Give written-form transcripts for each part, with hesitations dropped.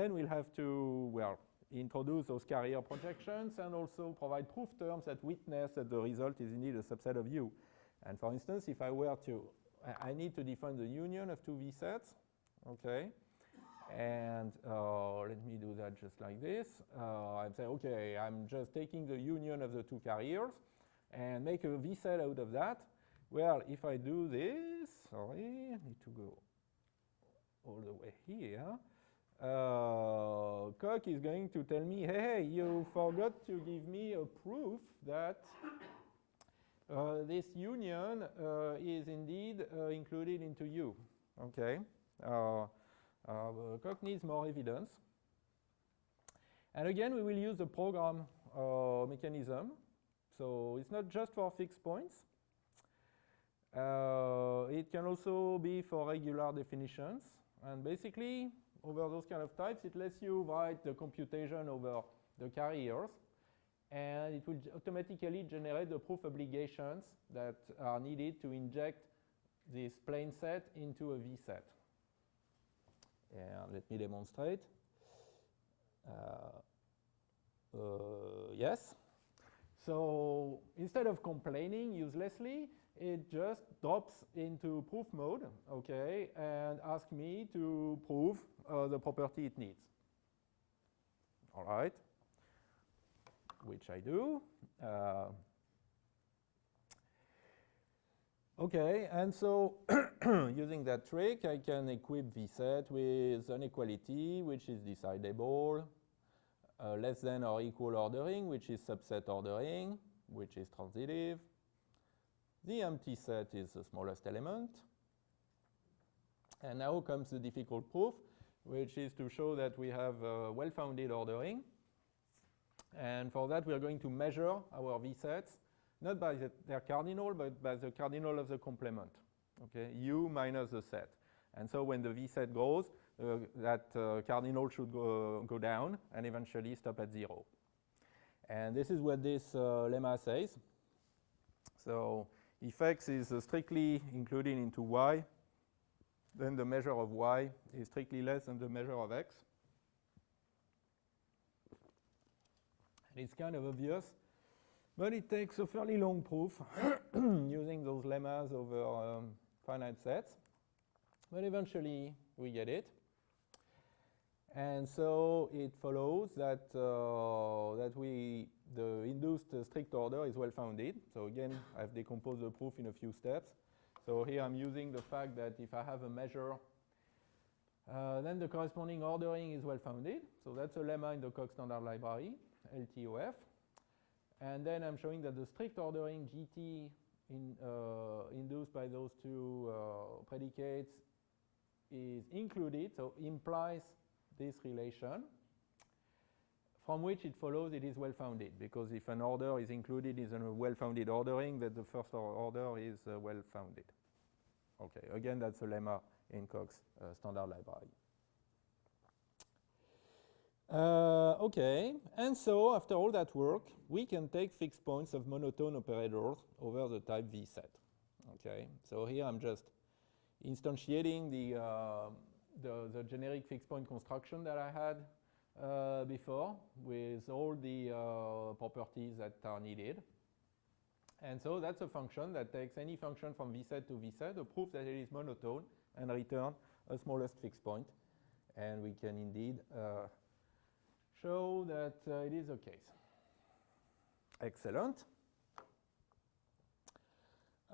then we'll have to, well, introduce those carrier projections and also provide proof terms that witness that the result is indeed a subset of U. And for instance, if I were to, I need to define the union of two V sets, okay? And let me do that just like this. I'm saying, okay, I'm just taking the union of the two carriers and make a V set out of that. Well, if I do this, sorry, I need to go all the way here. Coq is going to tell me, hey, you forgot to give me a proof that this union is indeed included into U. Okay. Coq needs more evidence. And again, we will use the program mechanism. So it's not just for fixed points. It can also be for regular definitions. And basically, over those kind of types, it lets you write the computation over the carriers. And it will automatically generate the proof obligations that are needed to inject this plane set into a V set. And let me demonstrate. Yes. So instead of complaining uselessly, it just drops into proof mode, okay, and asks me to prove the property it needs. All right, which I do. Okay, and so using that trick, I can equip V set with an equality, which is decidable, less than or equal ordering, which is subset ordering, which is transitive. The empty set is the smallest element. And now comes the difficult proof, which is to show that we have well-founded ordering. And for that, we are going to measure our V sets, not by their cardinal, but by the cardinal of the complement, okay, U minus the set. And so when the V set grows, that cardinal should go down and eventually stop at 0. And this is what this lemma says. So if X is strictly included into Y, then the measure of Y is strictly less than the measure of X. And it's kind of obvious, but it takes a fairly long proof using those lemmas over finite sets. But eventually, we get it. And so it follows that, the induced strict order is well-founded. So again, I've decomposed the proof in a few steps. So here I'm using the fact that if I have a measure, then the corresponding ordering is well-founded. So that's a lemma in the Coq standard library, LTOF. And then I'm showing that the strict ordering GT induced by those two predicates is included, so implies this relation, from which it follows it is well-founded, because if an order is included in a well-founded ordering, then the first order is well-founded. Okay, again, that's a lemma in Coq's standard library. Okay, and so after all that work, we can take fixed points of monotone operators over the type V set. Okay, so here I'm just instantiating the generic fixed point construction that I had before with all the properties that are needed. And so that's a function that takes any function from V set to V set, a proof that it is monotone, and return a smallest fixed point. And we can indeed show that it is the case. Excellent.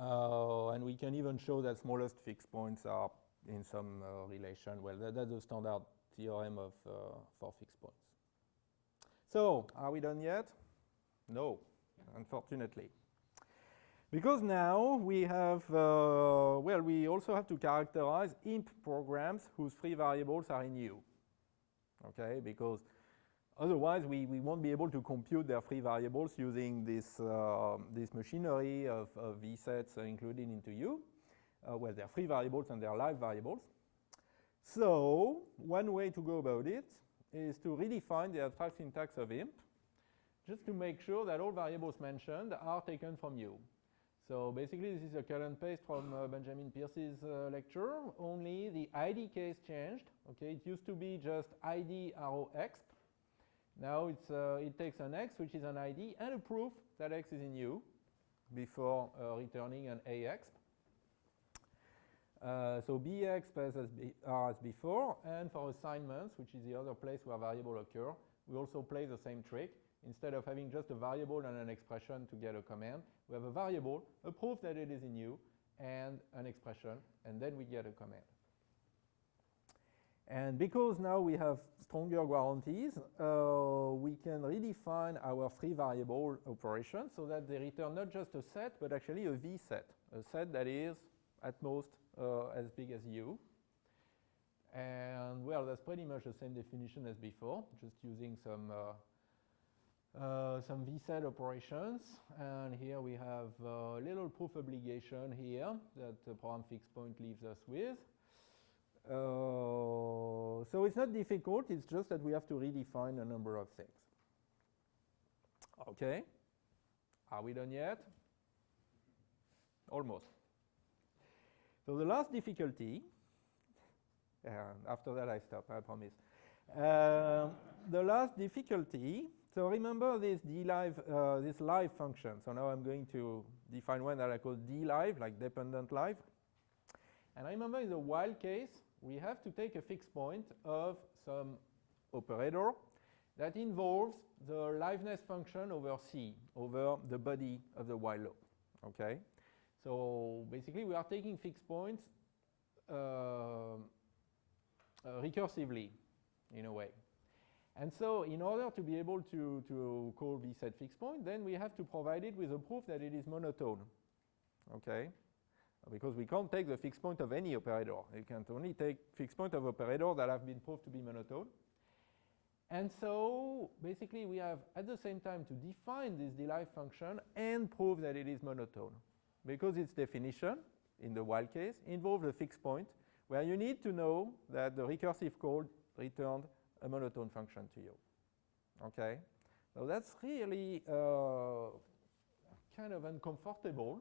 And we can even show that smallest fixed points are in some relation. Well, that's the standard theorem of, for fixed points. So, are we done yet? No, unfortunately. Because now we have, well, we also have to characterize imp programs whose free variables are in U. Okay, because otherwise we won't be able to compute their free variables using this, this machinery of V sets included into U. Well, they're free variables and they're live variables. So one way to go about it is to redefine the abstract syntax of imp, just to make sure that all variables mentioned are taken from U. So basically, this is a cut and paste from Benjamin Pierce's lecture. Only the ID case changed. Okay, it used to be just ID arrow x. Now it takes an x, which is an ID, and a proof that x is in U before returning an AX. So BX passes as before, and for assignments, which is the other place where variables occur, we also play the same trick. Instead of having just a variable and an expression to get a command, we have a variable, a proof that it is in U, and an expression, and then we get a command. And because now we have stronger guarantees, we can redefine our free variable operation so that they return not just a set, but actually a V set, a set that is at most as big as U. And well, that's pretty much the same definition as before, just using some V-set operations. And here we have a little proof obligation here that the program fixed point leaves us with. So it's not difficult, it's just that we have to redefine a number of things. Okay, are we done yet? Almost. So the last difficulty, and after that I stop, I promise. The last difficulty, so remember this this live function. So now I'm going to define one that I call dlive, like dependent live. And I remember in the while case, we have to take a fixed point of some operator that involves the liveness function over C, over the body of the while loop. Okay? So basically, we are taking fixed points recursively, in a way. And so in order to be able to call VSet fixed point, then we have to provide it with a proof that it is monotone. Okay? Because we can't take the fixed point of any operator. You can only take fixed point of operators that have been proved to be monotone. And so basically we have at the same time to define this dlive function and prove that it is monotone. Because its definition, in the while case, involves a fixed point where you need to know that the recursive call returned a monotone function to you. Okay? So that's really kind of uncomfortable.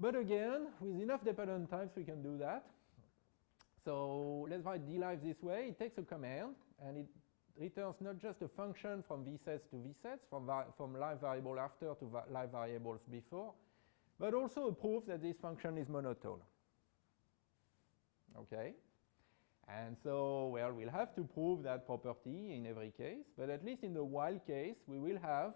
But again, with enough dependent types, we can do that. So let's write dlive this way. It takes a command, and it returns not just a function from VSets to VSets, from live variable after to live variables before, but also a proof that this function is monotone. Okay? And so, well, we'll have to prove that property in every case, but at least in the while case, we will have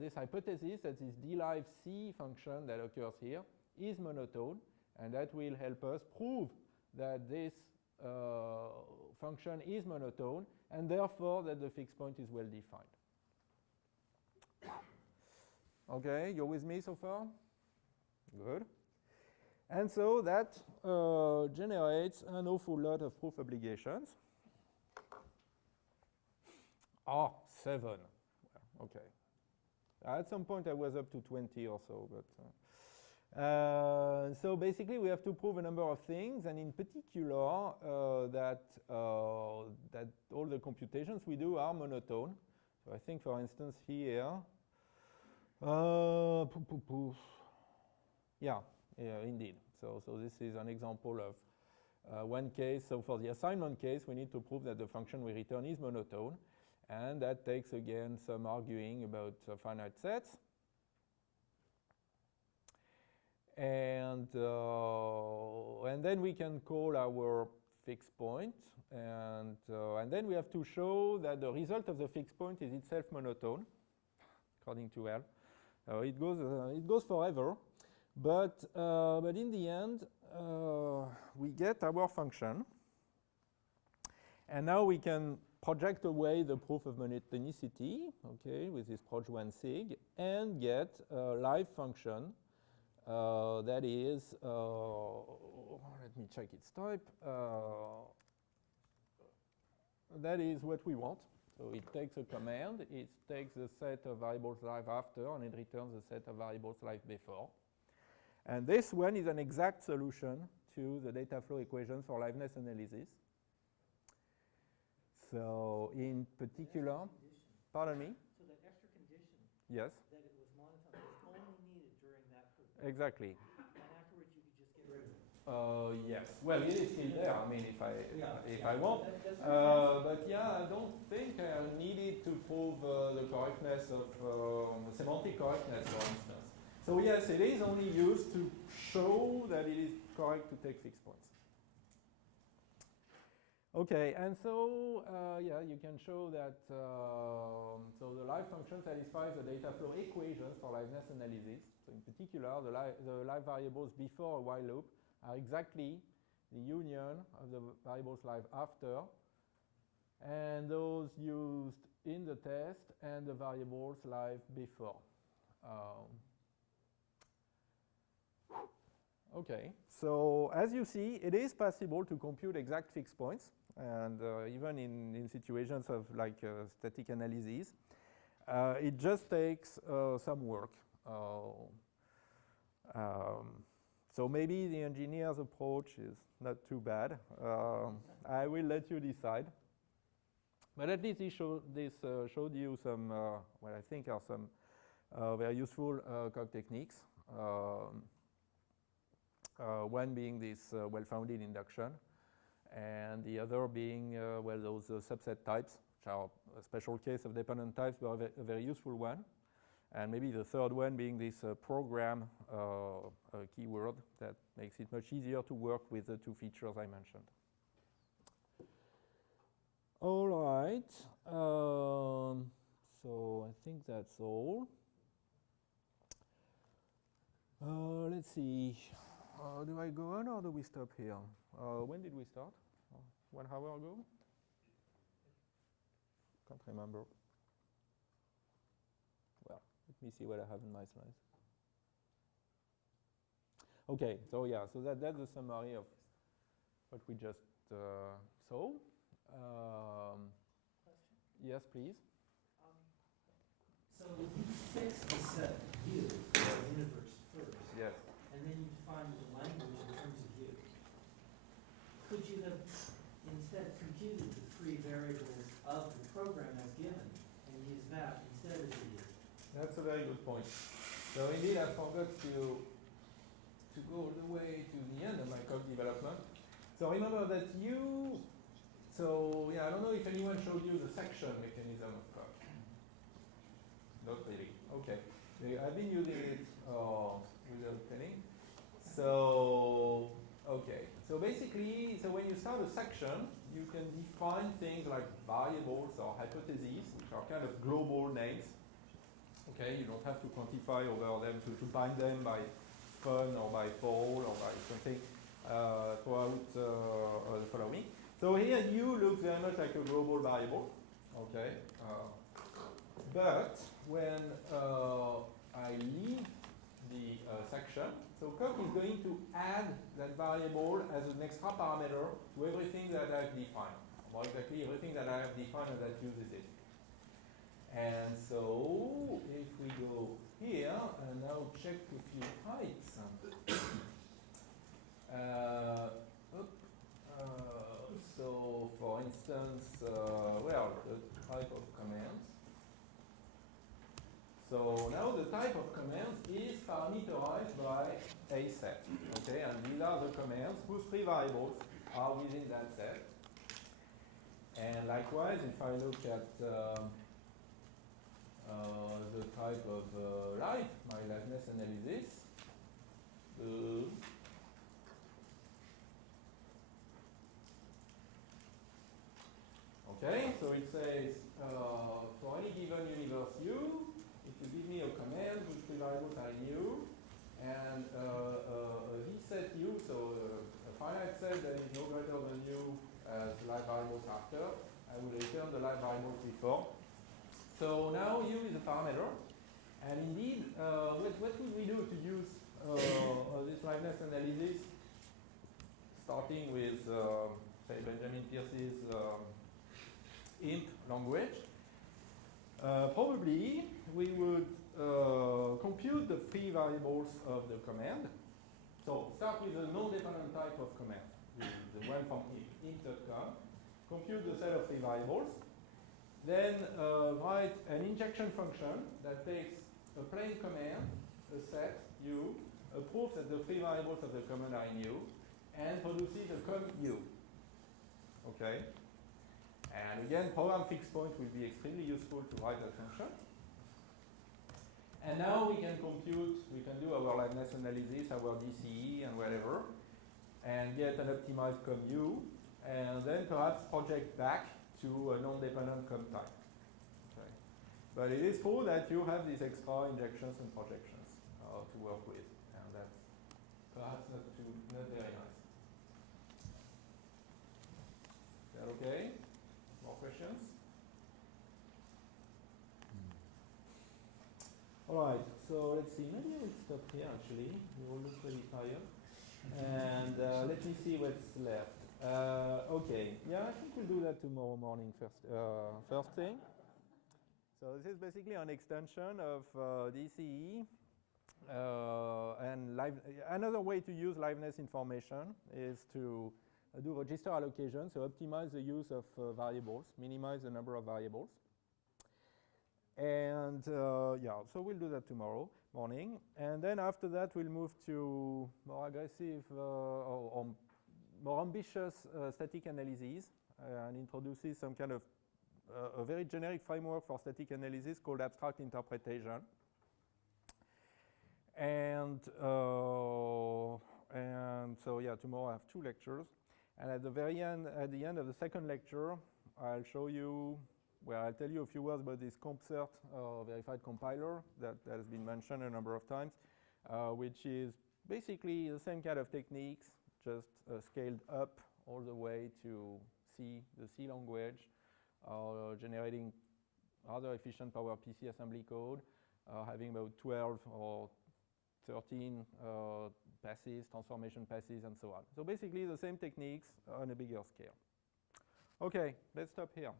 this hypothesis that this dlive C function that occurs here is monotone, and that will help us prove that this function is monotone, and therefore that the fixed point is well defined. Okay, you're with me so far? Good. And so that generates an awful lot of proof obligations. 7. Well, okay. At some point I was up to 20 or so, but so basically we have to prove a number of things, and in particular that all the computations we do are monotone. So I think, for instance, here, yeah, indeed. So this is an example of one case. So for the assignment case, we need to prove that the function we return is monotone. And that takes, again, some arguing about finite sets. And then we can call our fixed point. And then we have to show that the result of the fixed point is itself monotone, according to L. It goes forever. But in the end, we get our function. And now we can project away the proof of monotonicity, okay, with this proj1 sig, and get a live function that is, let me check its type, that is what we want. So it takes a command, it takes a set of variables live after, and it returns a set of variables live before. And this one is an exact solution to the data flow equation for liveness analysis. So in particular, pardon me? So that extra condition, yes, that it was monotone, was only needed Exactly. And afterwards you could just get rid of it. Yes. Well, it is still there. I mean, if I want. But yeah, I don't think I needed to prove the correctness of the semantic correctness, for instance. So yes, it is only used to show that it is correct to take fixed points. Okay, and so yeah, you can show that so the live function satisfies the data flow equations for liveness analysis. So in particular, the live variables before a while loop are exactly the union of the variables live after, and those used in the test and the variables live before. Okay, so as you see, it is possible to compute exact fixed points, and even in situations of like static analysis. It just takes some work. So maybe the engineer's approach is not too bad. I will let you decide. But at least this showed you some, what I think are some very useful cog techniques. One being this well-founded induction, and the other being, well, those subset types, which are a special case of dependent types, but a very useful one. And maybe the third one being this program keyword that makes it much easier to work with the two features I mentioned. All right. So I think that's all. Let's see. Do I go on or do we stop here? When did we start? 1 hour ago? Can't remember. Well, let me see what I have in my slides. Okay, so yeah, so that's the summary of what we just saw. Yes, please. So you fix the set U, the universe first. Yes. And then you define the language in terms of U. Could you have instead computed the free variables of the program as given and use that instead of the U? That's a very good point. So indeed, I forgot to go all the way to the end of my code development. So remember that so yeah, I don't know if anyone showed you the section mechanism of code. Not really. Okay. I've been using it without telling. So, okay. So basically, so when you start a section, you can define things like variables or hypotheses, which are kind of global names. Okay, you don't have to quantify over them to bind them by fun or by for or by something throughout the following. So here U looks very much like a global variable. Okay. But when I leave the section, so Coq is going to add that variable as an extra parameter to everything that I've defined. More exactly, everything that I have defined and that uses it. And so if we go here and now check a few heights. So for instance, well, the type of commands. So now the type of commands is parameterized by a set. Okay, and these are the commands whose free variables are within that set. And likewise, if I look at the type of my liveness analysis, okay, so it says for any given universe U, if you give me a command whose free variables are in U, and a V set U, so a finite set that is no greater than U as live variables after, I will return the live variables before. So now U is a parameter, and indeed, what would we do to use this liveness analysis, starting with, say, Benjamin Pierce's int language? Probably we would compute the free variables of the command. So start with a non-dependent type of command, the one from int.com. Compute the set of free variables. Then write an injection function that takes a plain command, a set U, a proof that the free variables of the command are in U, and produces a com U. Okay? And again, program fixed point will be extremely useful to write that function. And now we can compute, we can do our liveness analysis, our DCE and whatever, and get an optimized com U, and then perhaps project back to a non-dependent com type. Okay. But it is true that you have these extra injections and projections to work with, and that's perhaps not very nice. Is that okay? More questions? All right, so let's see. Maybe I will stop here actually. You all look pretty tired. And let me see what's left. Okay, yeah, I think we'll do that tomorrow morning first thing. So this is basically an extension of DCE. And another way to use liveness information is to do register allocation, so optimize the use of variables, minimize the number of variables. And yeah, so we'll do that tomorrow morning. And then after that, we'll move to more aggressive or more ambitious static analyses and introduces some kind of a very generic framework for static analysis called abstract interpretation. And so yeah, tomorrow I have 2 lectures. And at the end of the second lecture, I'll show you, well, I'll tell you a few words about this CompCert verified compiler that has been mentioned a number of times, which is basically the same kind of techniques, just scaled up all the way to C, the C language, generating rather efficient PowerPC assembly code, having about 12 or 13 passes, transformation passes, and so on. So basically the same techniques on a bigger scale. Okay, let's stop here.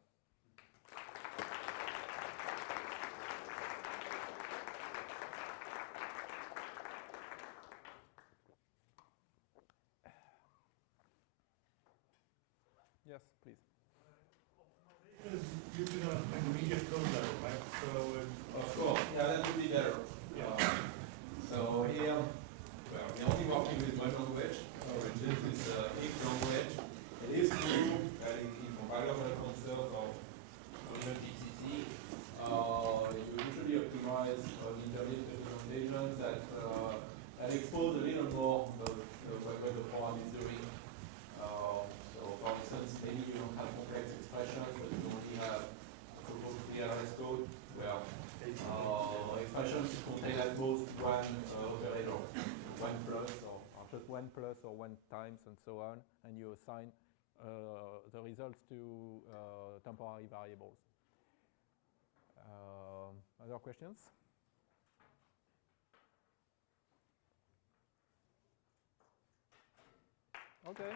Yes, please. You do not intermediate code level, right? So, of course, yeah, that would be better. Yeah. So here, well, we're only working with one language, which is this X language. It is true that in compiler CompCert or even TCC, you usually optimize intermediate implementations that expose a little more what the program is doing. So for instance, maybe you don't have complex expressions, but you only have so-called PRS code where expressions contain at most one operator, one plus or just one plus or one times and so on, and you assign the results to temporary variables. Other questions? Okay.